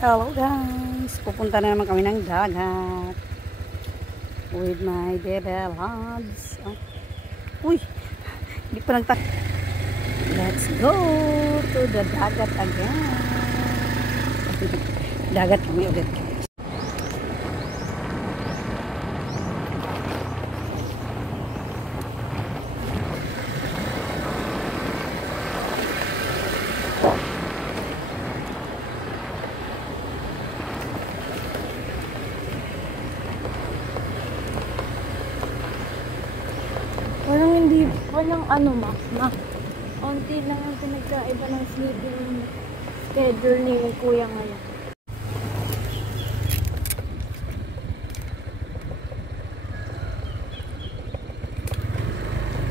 Hello guys! Pupunta na naman kami ng dagat with my baby loves. Oh. Uy! Hindi pa nagtak. Let's go to the dagat again. Dagat kami ulit. Walang konti lang ang pinagkaiba ng sleeping schedule ni Kuya ngayon.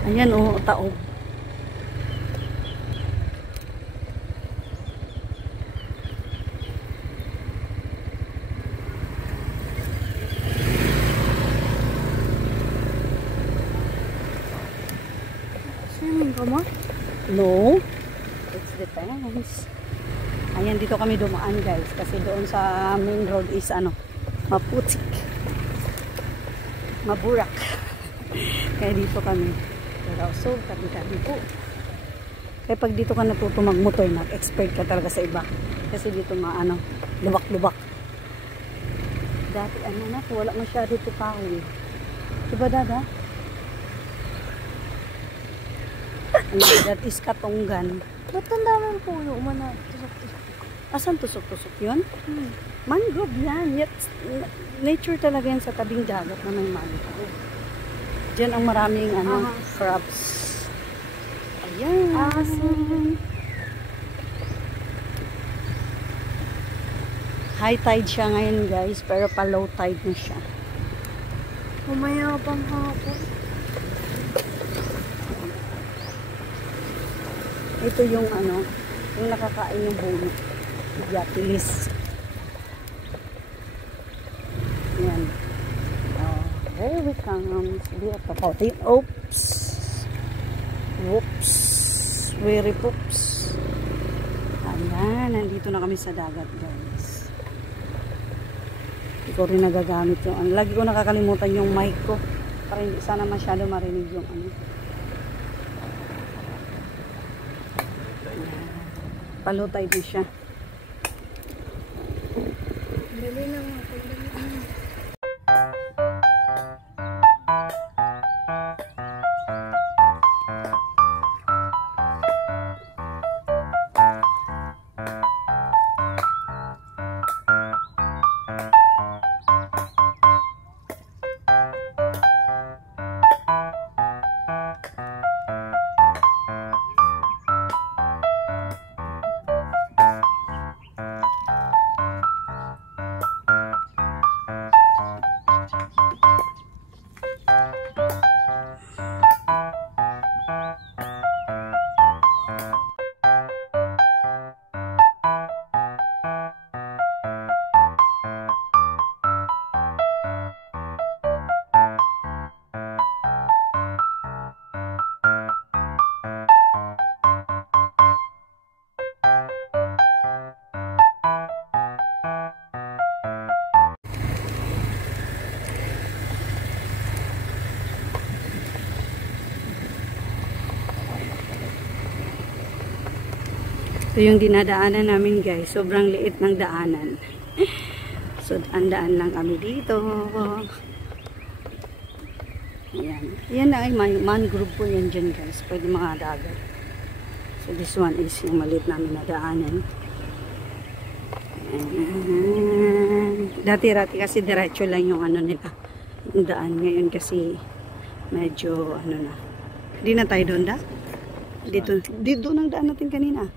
Ayan o, tao. Swimming ka mo? No. It's depends. Ayan, dito kami dumaan guys. Kasi doon sa main road is maputik. Maburak. Kaya dito kami. Pero so, tabi-tabi po. Kaya pag dito ka natuto magmotor, expert ka talaga sa iba. Kasi dito lubak-lubak. Dati wala masyado ito kahoy. Diba dada? That is Katonggan. Ba't ang daming puno na tusok-tusok? Asan tusok-tusok yun? Mangrove yan. Nature talaga yan sa tabing dagat na may mangrove. Diyan ang maraming crabs. Ayan. High tide siya ngayon guys, pero pa low tide na siya. Umaya pang hapon. Ito yung yung nakakain ng buno. Yatilis. Yan. Here we come. Oops. Whoops. Very poops. Ayan. Nandito na kami sa dagat guys. Hindi ko rin nagagamit yung lagi ko nakakalimutan yung mic ko. Para hindi sana masyado marinig yung palutay din siya. Dali lang ako. Ito yung dinadaanan namin guys. Sobrang liit ng daanan. So, daan lang kami dito. Ayan. Yan ay mangrove po yan dyan guys. Pwede mga dagat. So, this one is yung maliit namin na daanan. Dati-rati kasi diretso lang yung nila. Yung daan. Ngayon kasi medyo na. Hindi na tayo doon da? Dito nang daan natin kanina.